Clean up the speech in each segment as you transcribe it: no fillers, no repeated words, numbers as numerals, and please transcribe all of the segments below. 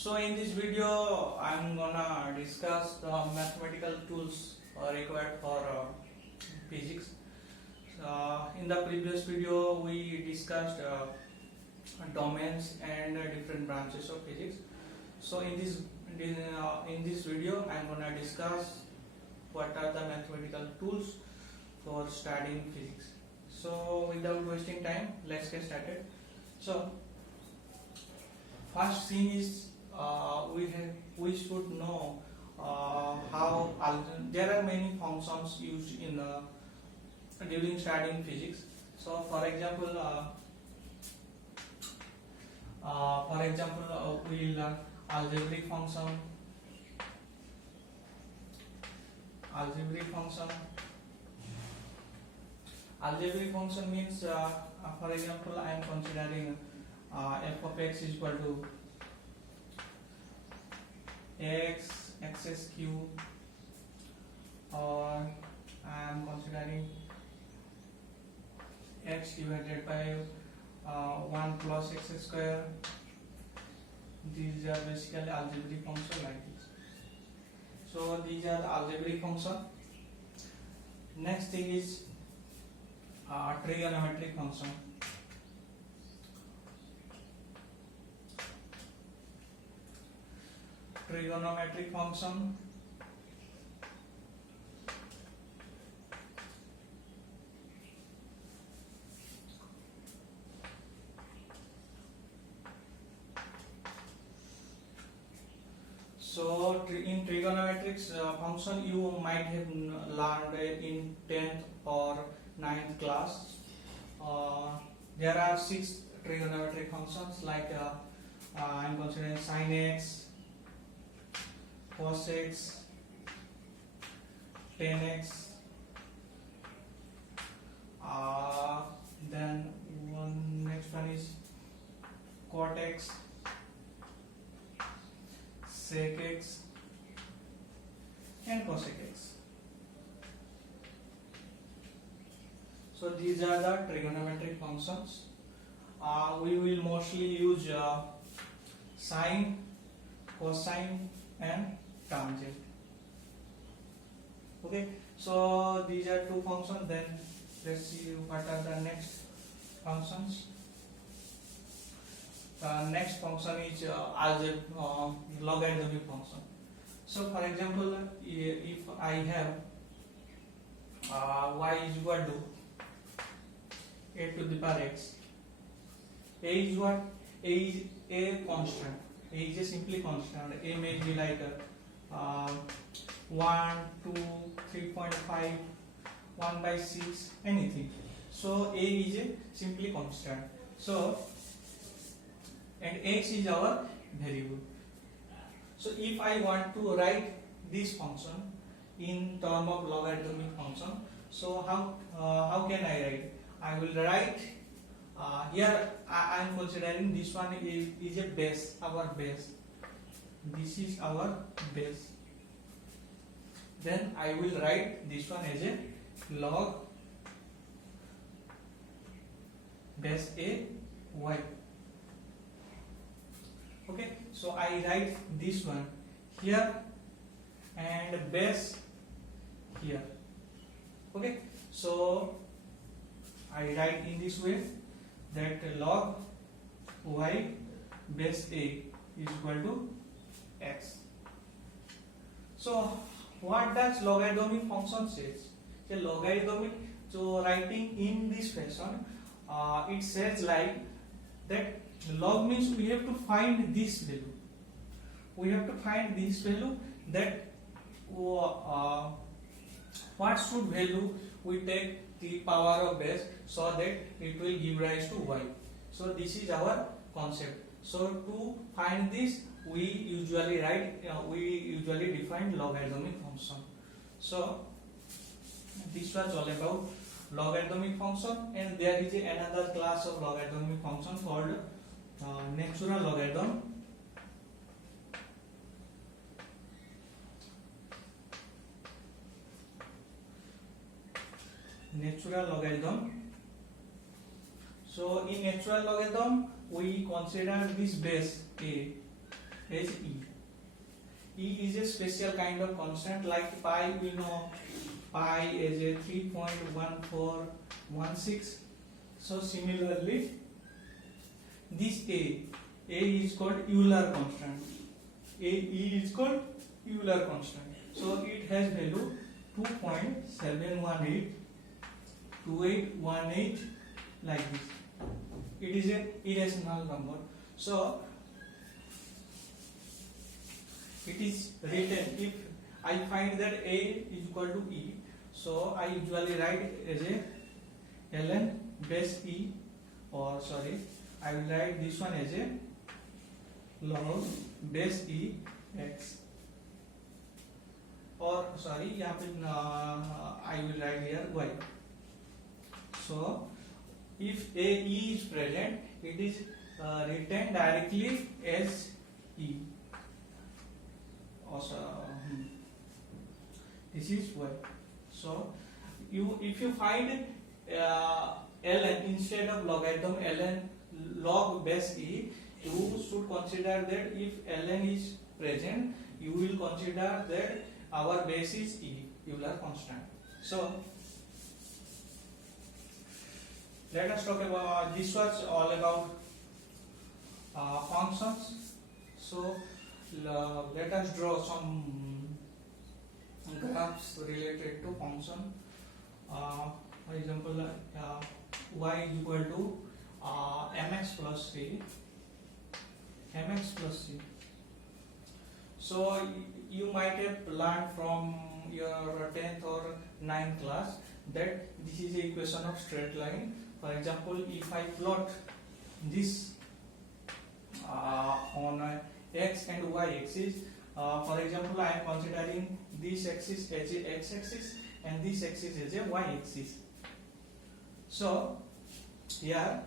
So in this video, I'm gonna discuss the mathematical tools required for physics. In the previous video, we discussed domains and different branches of physics. So in this video, I'm gonna discuss what are the mathematical tools for studying physics. So without wasting time, let's get started. So first thing is we should know how there are many functions used in during studying physics. So for example, we learn algebraic function. Algebraic function means, for example, I am considering f of x is equal to x cube, or I am considering x divided by 1 plus x square. These are basically algebraic function like this. So these are the algebraic function. Next thing is trigonometric function. Trigonometric function so in trigonometrics function you might have learned in 10th or 9th class. There are 6 trigonometric functions like I am considering sin x, cos x, tan x, then next one is cot x, sec x, and cosec x. So these are the trigonometric functions. We will mostly use sine, cosine, and tangent. Okay, so these are 2 functions. Then let's see what are the next functions. The next function is logarithmic function. So for example, if I have y is equal to a to the power x, a is what? A is a constant. A is a simply constant. A may be like 1, 2, 3.5, 1 by 6, anything. So a is a simply constant. So and x is our variable. So if I want to write this function in term of logarithmic function, so how can I write? I will write here I am considering this one is a base, our base. This is our base. Then I will write this one as a log base a y. Okay, so I write this one here and base here. Okay, so I write in this way that log y base a is equal to x. So what does logarithmic function says? So logarithmic, so writing in this fashion, it says like that log means we have to find this value. We have to find this value, that what should value we take the power of base so that it will give rise to y. So this is our concept. So to find this, we usually define logarithmic function. So this was all about logarithmic function, and there is another class of logarithmic function called natural logarithm. Natural logarithm. So in natural logarithm we consider this base a as E. E is a special kind of constant, like pi, we know pi is a 3.1416. So similarly, this A is called Euler constant. E is called Euler constant. So it has value 2.7182818 like this. It is a irrational number. So it is written, if I find that A is equal to E, so I usually write as a ln base E, or sorry, I will write this one as a log base E x, or sorry, यहाँ पे I will write here y. So if A E is present, it is written directly as E. Also, this is y. So if you find ln instead of logarithm ln log base E, you should consider that if ln is present, you will consider that our base is E, Euler constant. So let us talk about, this was all about functions. So let us draw some graphs related to function. For example, y is equal to mx plus c, mx plus c. So you might have learned from your 10th or 9th class that this is the equation of straight line. For example, if I plot this on x and y axis, for example, I am considering this axis as a x axis and this axis as a y axis. So here,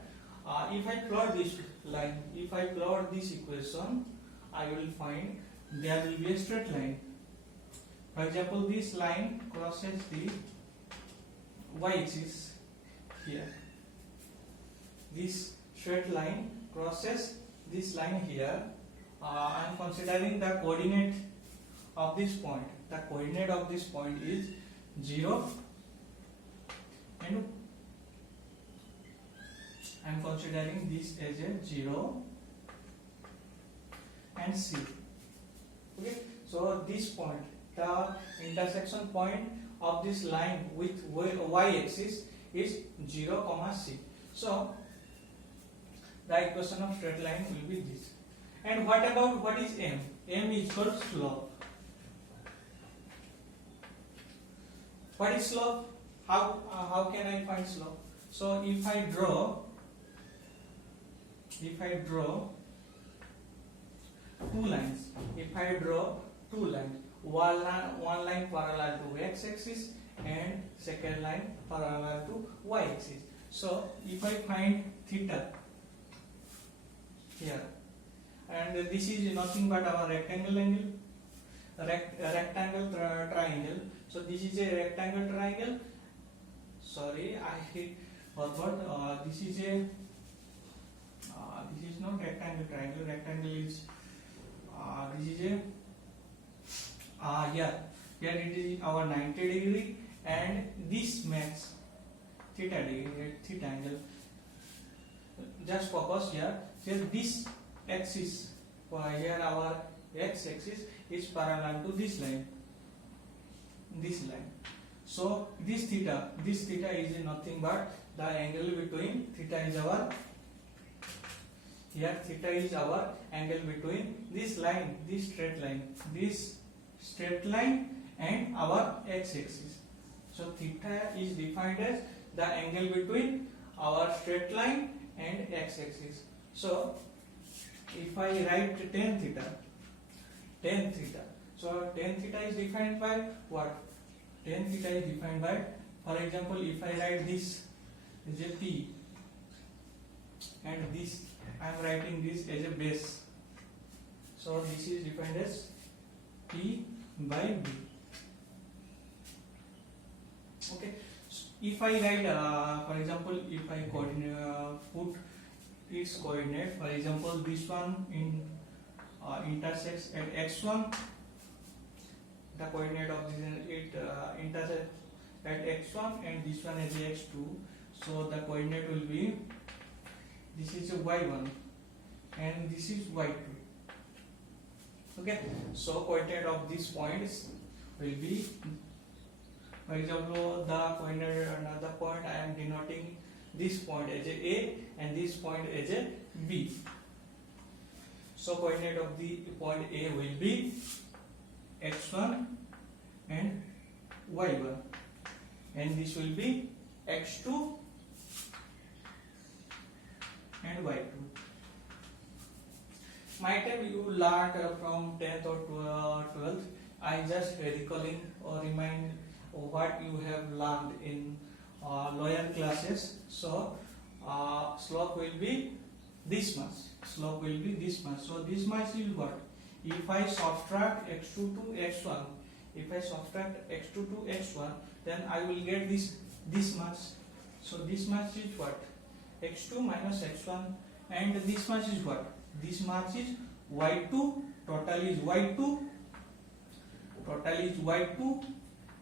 if I plot this line, if I plot this equation, I will find there will be a straight line. For example, this line crosses the y-axis here. This straight line crosses this line here. I am considering the coordinate of this point. The coordinate of this point is 0 and I am considering this as a 0 and C. Okay, so this point, the intersection point of this line with y-axis is 0, C. So the equation of straight line will be this. And what about what is m? M is called slope. What is slope? How can I find slope? So if I draw two lines, one line parallel to x-axis and second line parallel to y-axis. So if I find theta here, and this is nothing but our rectangle angle, rectangle triangle. So this is a rectangle triangle. Sorry, I forgot. This is not rectangle triangle. Rectangle is this is here it is our 90 degree, and this makes theta angle. Just focus here. So this axis, here our x-axis is parallel to this line. So this theta is nothing but the angle between theta is our angle between this line, this straight line and our x-axis. So theta is defined as the angle between our straight line and x-axis. So if I write tan theta, so tan theta is defined by what? Tan theta is defined by, for example, if I write this as a P and this I am writing this as a base, so this is defined as P by B. Okay, so if I write for example, if I put its coordinate, for example, this one in intersects at x1. The coordinate of this intersects at x1 and this one is x2. So the coordinate will be, this is y1 and this is y2. Okay, so coordinate of these points will be, for example, the coordinate another point I am denoting this point as a and this point as a b. So coordinate of the point A will be x1 and y1, and this will be x2 and y2. Might have you learned from 10th or 12th. I just recalling or remind what you have learned in lower classes. So slope will be this much. Slope will be this much. So this much is what? If I subtract x2 to x1, then I will get this much. So this much is what? x2 minus x1, and this much is what? This much is y2. Total is y2.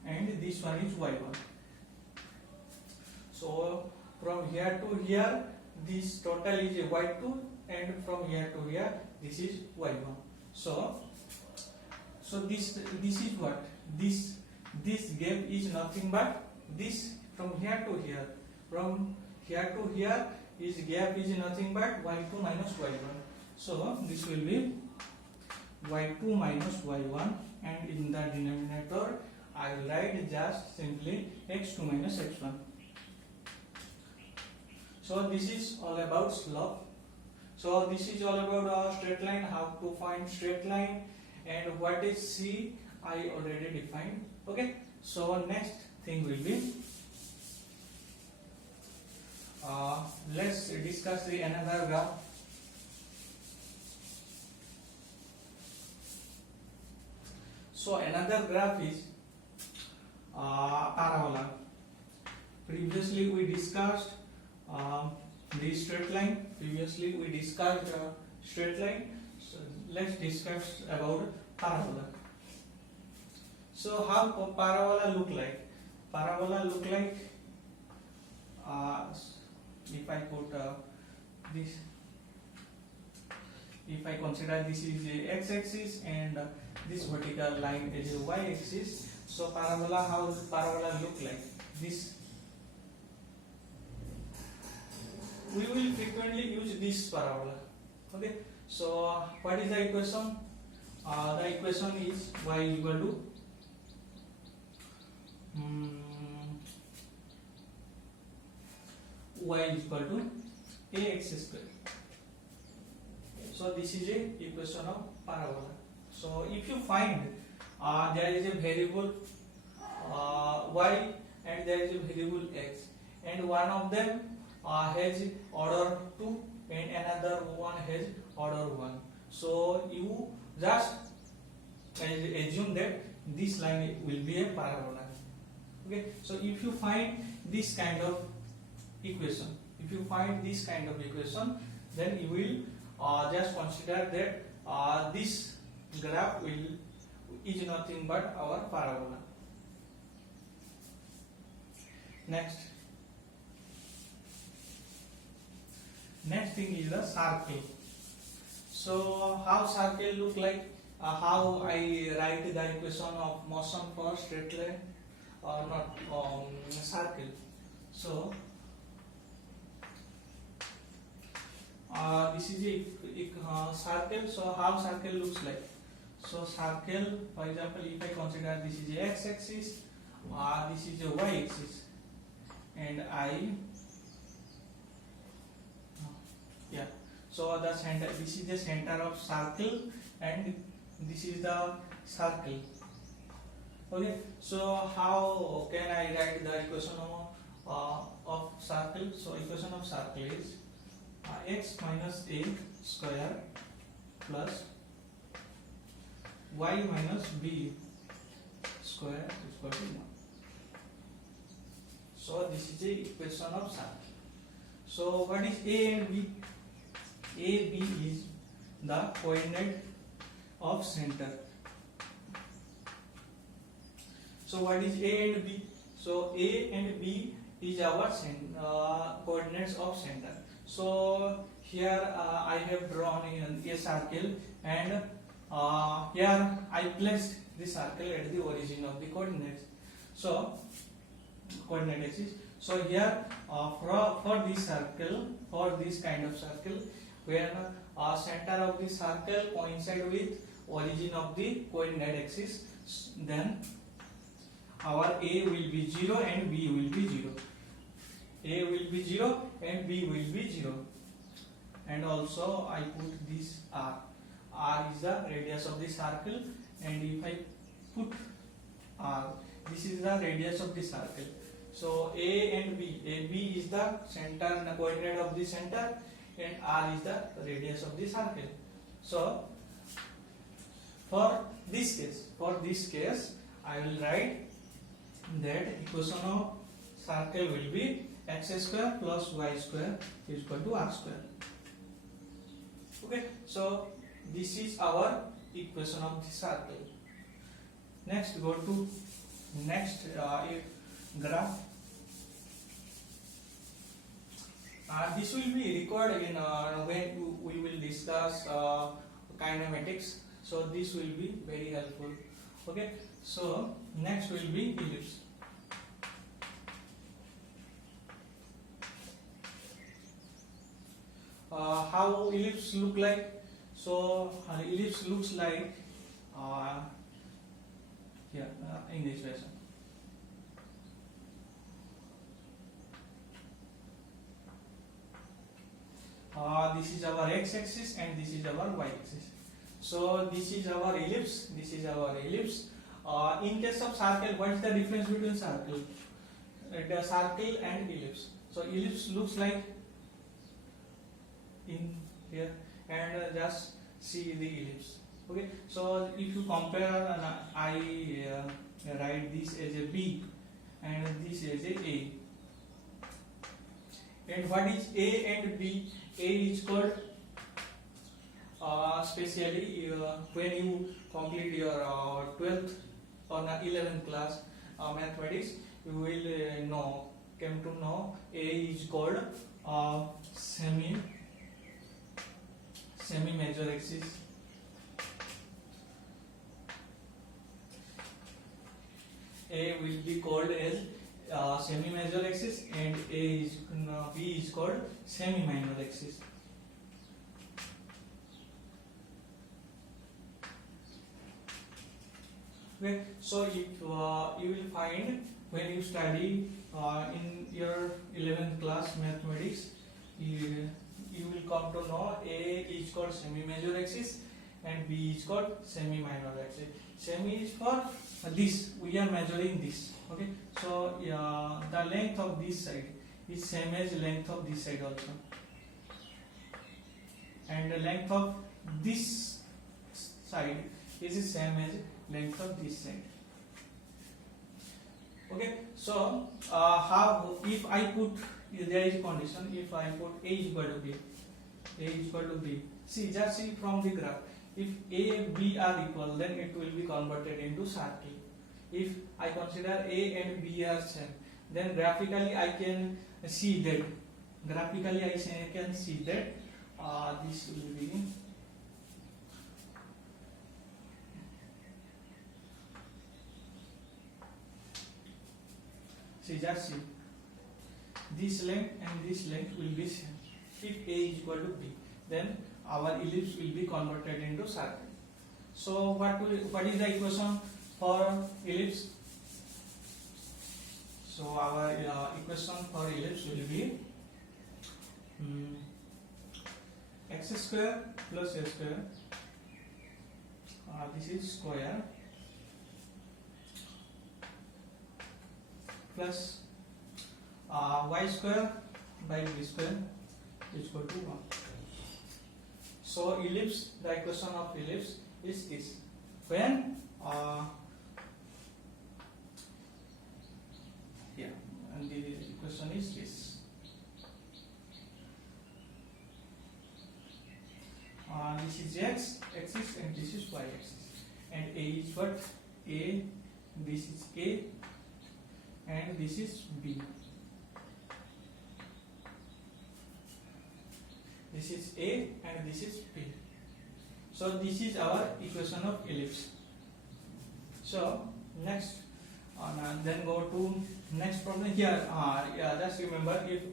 And this one is y1. So from here to here, this total is y2, and from here to here, this is y1. So this is what? This gap is nothing but this from here to here. From here to here, is gap is nothing but y2 minus y1. So this will be y2 minus y1, and in the denominator I will write just simply x2 minus x1. So this is all about slope. So this is all about a straight line, how to find straight line, and what is C I already defined. Okay, so next thing will be let's discuss the another graph. So another graph is parabola. Previously we discussed the straight line. So let's discuss about parabola. So how parabola look like? Parabola look like, if I put this, if I consider this is a x-axis and this vertical line is a y-axis. So parabola, how does parabola look like? This, we will frequently use this parabola. Okay, so what is the equation? The equation is y equal to y is equal to ax square. So this is a equation of parabola. So if you find there is a variable y and there is a variable x, and one of them has order 2 and another one has order 1. So you just assume that this line will be a parabola. Okay, so if you find this kind of equation, then you will just consider that this graph is nothing but our parabola. Next thing is the circle. So how circle look like? How I write the equation of motion for straight line or not circle. So this is a circle. So how circle looks like? So circle, for example, if I consider this is a x-axis, this is a y-axis, and so the center, this is the center of circle, and this is the circle. Okay, so how can I write the equation of circle? So equation of circle is x minus a square plus y minus b square is equal to 1. So this is the equation of circle. So what is a and b? A, b is the coordinate of center. So what is A and B? So A and B is our coordinates of center. So here I have drawn in a circle, and here I placed the circle at the origin of the coordinates. So coordinate axis. So here for this circle, for this kind of circle, where center of the circle coincide with origin of the coordinate axis, then our A will be 0 and B will be 0. A will be 0 and B will be 0. And also I put this R. R is the radius of the circle, and if I put R, this is the radius of the circle. So A and B, AB is the center, the coordinate of the center, and R is the radius of the circle. So for this case, I will write that equation of circle will be x square plus y square is equal to r square. Okay, so this is our equation of the circle. Next, go to next graph. This will be required in when we will discuss kinematics. So this will be very helpful. Okay, so next will be ellipse. How ellipse look like? So ellipse looks like here in this fashion. This is our x-axis and this is our y-axis. So this is our ellipse. This is our ellipse. In case of circle, what is the difference between circle? The circle and ellipse. So ellipse looks like in here, and just see the ellipse. Okay. So if you compare, I write this as a B and this as a. And what is A and B? A is called especially when you complete your 12th or 11th class mathematics, you will came to know A is called semi major axis. A will be called as semi major axis, and B is called semi minor axis. Okay, so if you will find when you study in your 11th class mathematics, you will come to know A is called semi major axis and B is called semi minor axis. Semi is for this, we are measuring this. Okay, so the length of this side is same as length of this side also, and the length of this side is the same as length of this side. Okay, so how if I put, there is condition, if I put A is equal to B, see, just see from the graph, if A B are equal, then it will be converted into circle. If I consider A and B are same, then graphically I can see that this will be just see, this length and this length will be same. If A is equal to B, then our ellipse will be converted into circle. So what is the equation for ellipse? So our equation for ellipse will be x square plus a square, this is square, plus y square by b square is equal to 1. So ellipse, the equation of ellipse is this. When and the equation is this. this is x axis and this is y axis, and A is what? A, this is A and this is B. This is A and this is B. So this is our equation of ellipse. So next, then go to next problem here. Yeah, just remember, if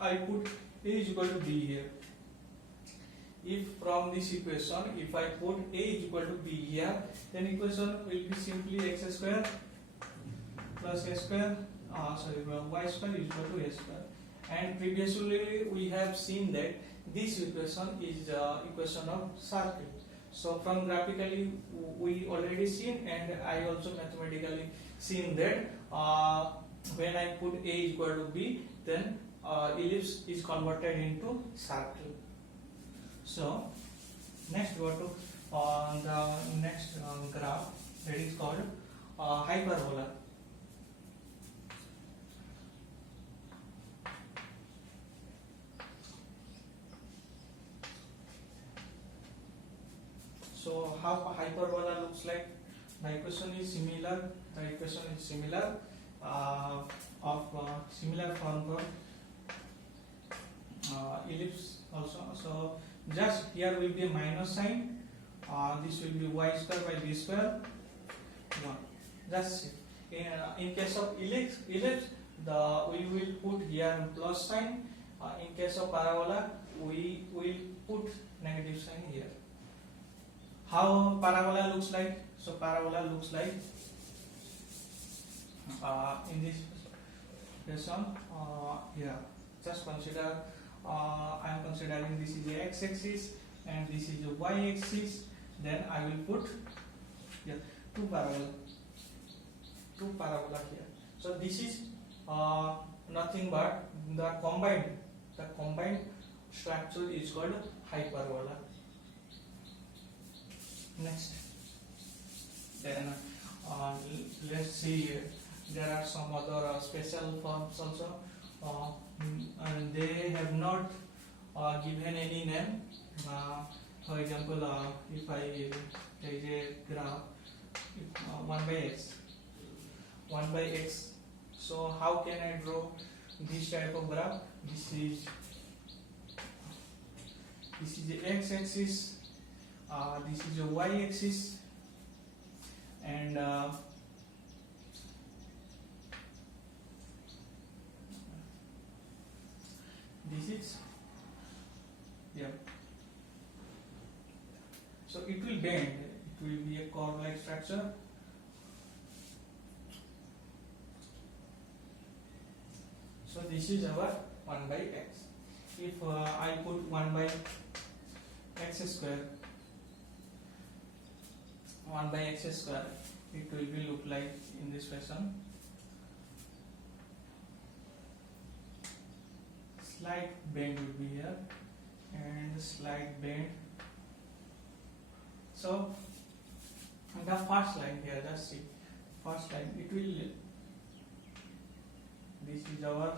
I put A is equal to B here, if from this equation, if I put A is equal to B here, then equation will be simply x square plus a square, y square is equal to a square. And previously we have seen that this equation is equation of circle. So from graphically we already seen, and I also mathematically seen that when I put A equal to B, then ellipse is converted into circle. So next go to the next graph, that is called hyperbola. So how hyperbola looks like? The equation is similar. The equation is similar similar form for ellipse also. So just here will be a minus sign. This will be y square by b square 1. Just in case of ellipse, we will put here plus sign. In case of parabola, we will put negative sign here. How parabola looks like? So parabola looks like in this question here. Just consider, I am considering this is the x-axis and this is the y-axis. Then I will put here two parabola here. So this is nothing but the combined structure is called hyperbola. Next, then let's see, there are some other special forms also, and they have not given any name. For example, if I take a graph 1 by x, so how can I draw this type of graph? This is the x-axis. This is a y-axis, and this is yeah. So it will bend. It will be a curve-like structure. So this is our 1 by x. If I put 1 by x square, 1 by x square, it will be look like in this fashion. Slight bend will be here and slight bend. So the first line here, just see, first line, it will, this is our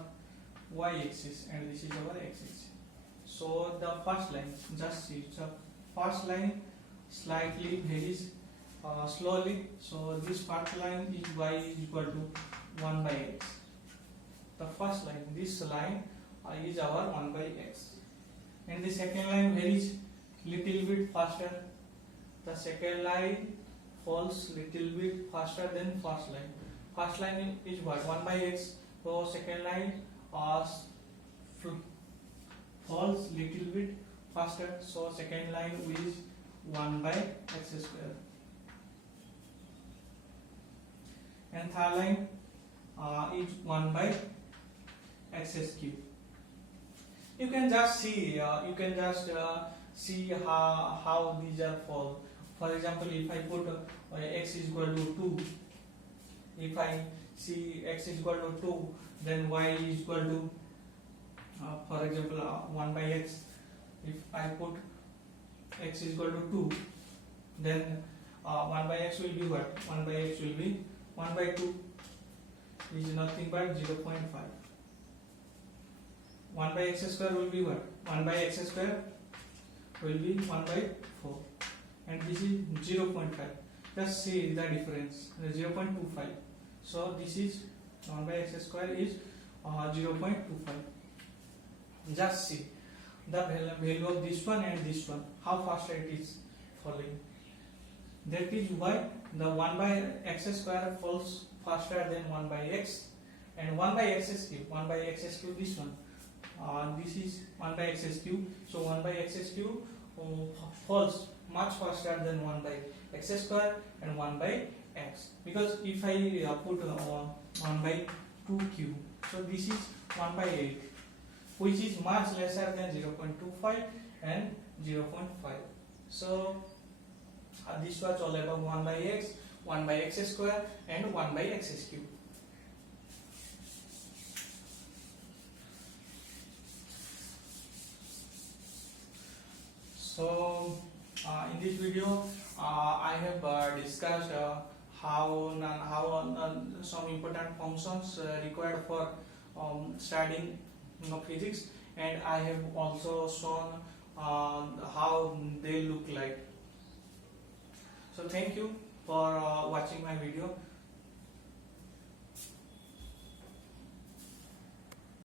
y-axis and this is our x-axis. So the first line, just see, so first line slightly varies slowly. So this first line is y is equal to 1 by x. The first line, this line is our 1 by x, and the second line varies little bit faster. The second line falls little bit faster than first line. First line is what? 1 by x. So second line falls little bit faster. So second line is 1 by x square. And third line is 1 by x cube. You can just see, see how these are fall. For example, if I put x is equal to 2, if I see x is equal to 2, then y is equal to, for example, 1 by x. If I put x is equal to 2, then 1 by x will be what? 1 by x will be 1 by 2, which is nothing but 0.5. 1 by x square will be what? 1 by x square will be 1 by 4. and this is 0.5. Just see the difference, 0.25. So this is 1 by x square is 0.25. Just see the value of this one and this one, how fast it is falling. That is why the 1 by x square falls faster than 1 by x, and 1 by x cube, 1 by x cube, this one, this is 1 by x cube, so 1 by x cube falls much faster than 1 by x square and 1 by x, because if I put 1 by 2 cube, so this is 1 by 8, which is much lesser than 0.25 and 0.5. So this was all about 1 by x, 1 by x square and 1 by x cube. So in this video I have discussed how some important functions required for studying physics, and I have also shown how they look like. So thank you for watching my video.